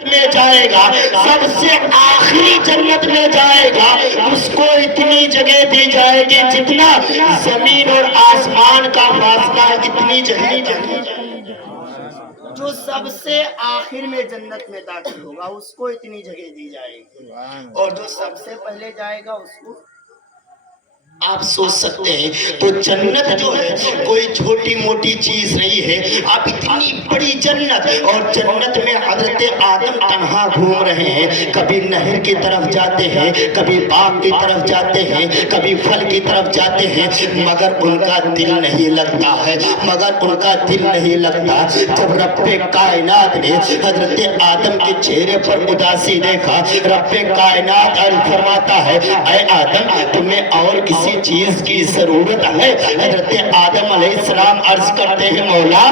میں جائے گا، سب سے آخری جنت میں جائے گا، اس کو اتنی جگہ دی جائے گی جتنا زمین اور آسمان کا فاصلہ، اتنی جگہ جو سب سے آخر میں جنت میں داخل ہوگا اس کو اتنی جگہ دی جائے گی، اور جو سب سے پہلے جائے گا اس کو آپ سوچ سکتے ہیں۔ تو جنت جو ہے کوئی چھوٹی موٹی چیز نہیں ہے، آپ اتنی بڑی جنت، اور جنت میں حضرت آدم تنہا گھوم رہے ہیں، کبھی نہر کی طرف جاتے ہیں، کبھی باغ کی طرف جاتے ہیں، کبھی پھل کی طرف جاتے ہیں، مگر ان کا دل نہیں لگتا ہے، مگر ان کا دل نہیں لگتا۔ جب رب کائنات نے حضرت آدم کے چہرے پر اداسی دیکھا، رب کائنات فرماتا ہے اے آدم تمہیں اور کسی چیز کی ضرورت ہے؟ حضرت آدم علیہ السلام عرض کرتے ہیں مولا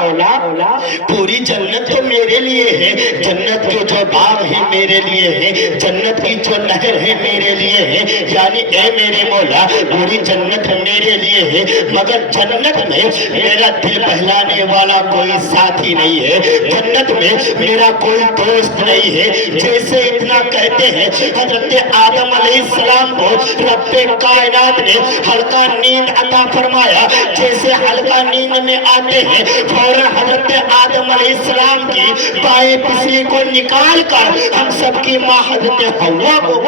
پوری جنت تو میرے لیے ہے، جنت کے جو باغ ہیں میرے لیے ہیں، جنت کی جو نہر ہے میرے لیے ہے، یعنی اے میرے مولا پوری جنت میرے لیے ہے، مگر جنت میں میرا دل بہلانے والا کوئی ساتھی نہیں ہے، جنت میں میرا کوئی دوست نہیں ہے۔ جیسے اتنا کہتے ہیں حضرت آدم علیہ السلام کو رب کائنات نے ہلکا نیند عطا فرمایا، جیسے ہلکا نیند میں آتے ہیں فوراً حضرت آدم علیہ السلام کی بائیں پسلی کو نکال کر ہم سب کی ماں حضرت حوا کو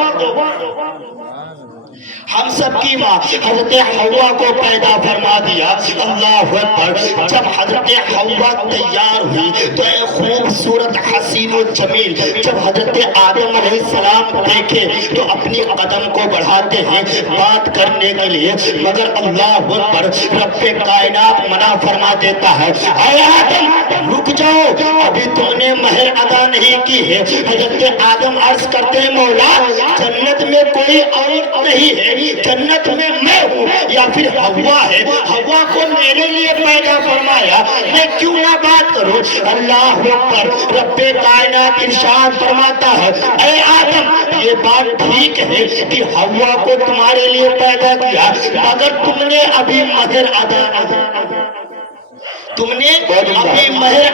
حضرت حوا کو پیدا فرما دیا۔ اللہ اکبر۔ جب حضرت حوا تیار ہوئی تو ایک خوبصورت حسین و جمیل جب حضرت آدم علیہ السلام دیکھے تو اپنی قدم کو بڑھاتے ہیں بات کرنے کے لیے، مگر اللہ اکبر رب کائنات منع فرما دیتا ہے اے آدم رک جاؤ، ابھی تم نے مہر ادا نہیں کی ہے۔ حضرت آدم عرض کرتے ہیں مولا جنت میں کوئی اور نہیں ہے، جنت میں ہوں یا پھر حوا ہے، حوا کو میرے لیے پیدا فرمایا، میں کیوں نہ بات کروں؟ اللہ اکبر۔ رب کائنات ارشاد فرماتا ہے اے آدم یہ بات ٹھیک ہے کہ حوا کو تمہارے لیے پیدا کیا، مگر تم نے ابھی مہر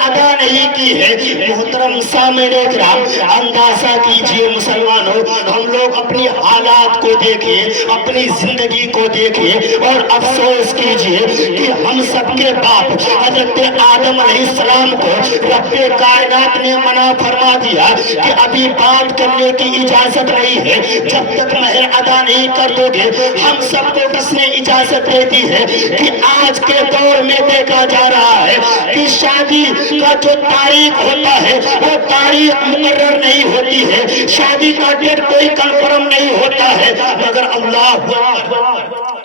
ادا نہیں کی ہے۔ محترم سامعین کرام اندازہ کیجئے مسلمانوں، ہم لوگ اپنی حالات کو دیکھیں، اپنی زندگی کو دیکھیں اور افسوس کیجئے کہ ہم سب کے باپ حضرت آدم علیہ السلام کو رب کائنات نے منع فرما دیا کہ ابھی بات کرنے کی اجازت نہیں ہے، جب تک مہر ادا نہیں کر دو گے۔ ہم سب کو کس نے اجازت دیتی ہے کہ آج کے دور میں دیکھا جا رہا ہے کہ شادی کا جو تاریخ ہوتا ہے وہ تاریخ مقرر نہیں ہوتی ہے، شادی کا ڈیٹ کوئی کنفرم نہیں ہوتا ہے، مگر اللہ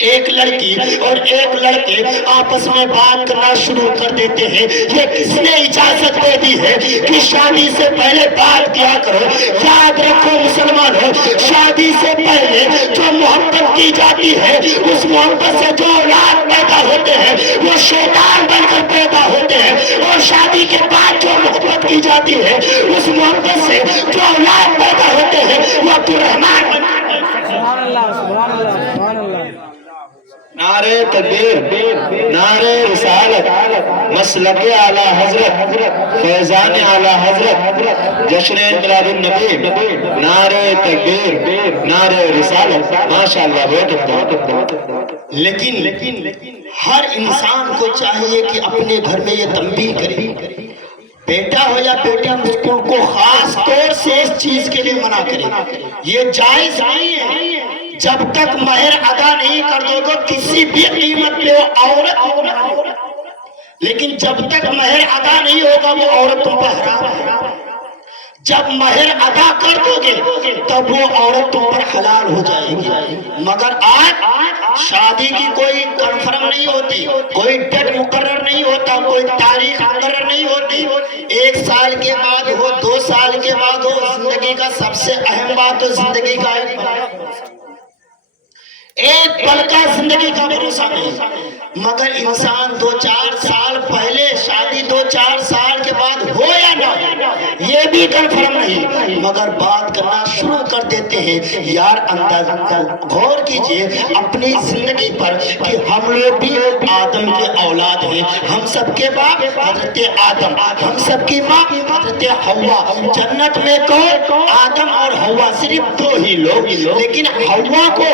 ایک لڑکی اور ایک لڑکے آپس میں بات کرنا شروع کر دیتے ہیں۔ یہ کس نے اجازت دے دی ہے کہ شادی سے پہلے بات کیا کرو؟ یاد رکھو مسلمانوں، شادی سے پہلے جو محبت کی جاتی ہے اس محبت سے جو اولاد پیدا ہوتے ہیں وہ شیطان بن کر پیدا ہوتے ہیں، اور شادی کے بعد جو محبت کی جاتی ہے اس محبت سے جو اولاد پیدا ہوتے ہیں وہ عبدالرحمن بن کر پیدا ہوتے ہیں۔ سبحان اللہ سبحان اللہ سبحان اللہ۔ نعرہ تکبیر، نعرہ رسالت، مسلک اعلی حضرت، فیضان اعلی حضرت، جشن انقلاب النبی، نعرہ تکبیر، نعرہ رسالت، ماشاءاللہ بہت اچھا۔ لیکن ہر انسان کو چاہیے کہ اپنے گھر میں یہ تنبیہ کرے، بیٹا ہو یا بیٹا مجھکوں کو خاص طور سے اس چیز کے لیے منع کرے، یہ جائز نہیں ہے۔ جب تک مہر ادا نہیں کر دو گے کسی بھی قیمت پہ وہ عورت، لیکن جب تک مہر ادا نہیں ہوگا وہ عورت تم پر حرام ہے۔ جب مہر ادا کر دو گے تب وہ عورت تم پر حلال ہو جائے گی، مگر آج شادی کی کوئی کنفرم نہیں ہوتی، کوئی ڈیٹ مقرر نہیں ہوتا، کوئی تاریخ مقرر نہیں ہوتی، 1 سال کے بعد ہو 2 سال کے بعد ہو، زندگی کا سب سے اہم بات تو زندگی کا ایک پل کا زندگی کا بھروسہ نہیں، مگر انسان 2-4 سال پہلے شادی 2-4 سال کے بعد ہو یا نہ، یہ بھی بھی کنفرم نہیں مگر بات کرنا شروع کر دیتے ہیں. یار انداز غور کیجئے اپنی زندگی پر کہ ہم لوگ بھی آدم کے اولاد ہیں. ہم سب کے باپ حضرت آدم, ہم سب کی ماں حضرت حوا. جنت میں کون؟ آدم اور حوا, صرف دو ہی لوگ. لیکن حوا کو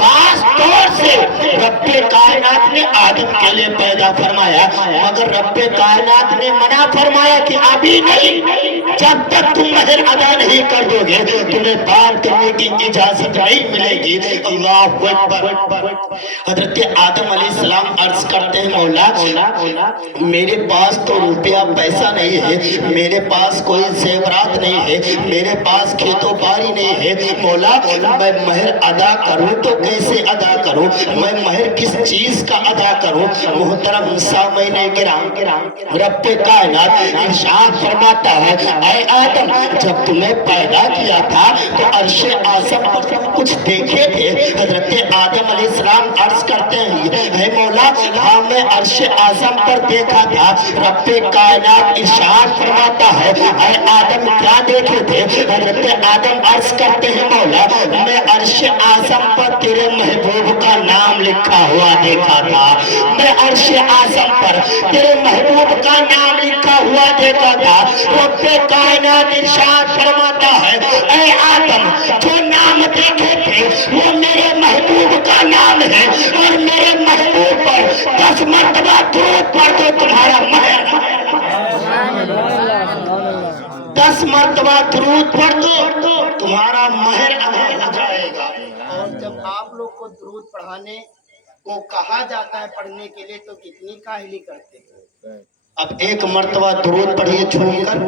خاص طور سے رب کائنات نے آدم کے لیے پیدا فرمایا, مگر رب کائنات نے منع فرمایا کہ ابھی نہیں, جب تک تم مہر ادا نہیں کر دو گے تمہیں بات کرنے کی اجازت نہیں ملے گی. اللہ اکبر. حضرت آدم علیہ السلام عرض کرتے ہیں مولا میرے پاس تو روپیہ پیسہ نہیں ہے, میرے پاس کوئی زیورات نہیں ہے, میرے پاس کھیت و باڑی نہیں ہے. مولا میں مہر ادا کروں تو کیسے ادا کروں, میں مہر کس چیز کا ادا کروں. محترم سامعین کرام, رب کائنات ارشاد فرماتا ہے اے آدم جب تمہیں پیدا کیا تھا تو عرش اعظم پر تم کچھ دیکھے تھے. حضرت آدم علیہ السلام عرض کرتے ہیں اے مولا ہاں میں عرش اعظم پر دیکھا تھا. رب کائنات ارشاد فرماتا ہے اے آدم کیا دیکھے تھے. حضرت آدم عرض کرتے ہیں مولا میں عرش اعظم پر تیرے محبوب کا نام لکھا ہوا دیکھا تھا. میں عرش اعظم پر تیرے محبوب کا نام لکھا ہوا دیکھا تھا. رب کائنات ارشاد فرماتا ہے اے آدم جو نام دیکھے تھے وہ میرے محبوب کا نام ہے, اور میرے محبوب پر 10 مرتبہ درود پڑھ دو تمہارا مہر, 10 مرتبہ درود پڑھ دو تمہارا مہر ادا ہو جائے گا. اور جب آپ لوگ کو درود پڑھانے کو کہا جاتا ہے پڑھنے کے لیے تو کتنی کاہلی کرتے ہیں. اب ایک مرتبہ درود پڑھیے جھوم کر.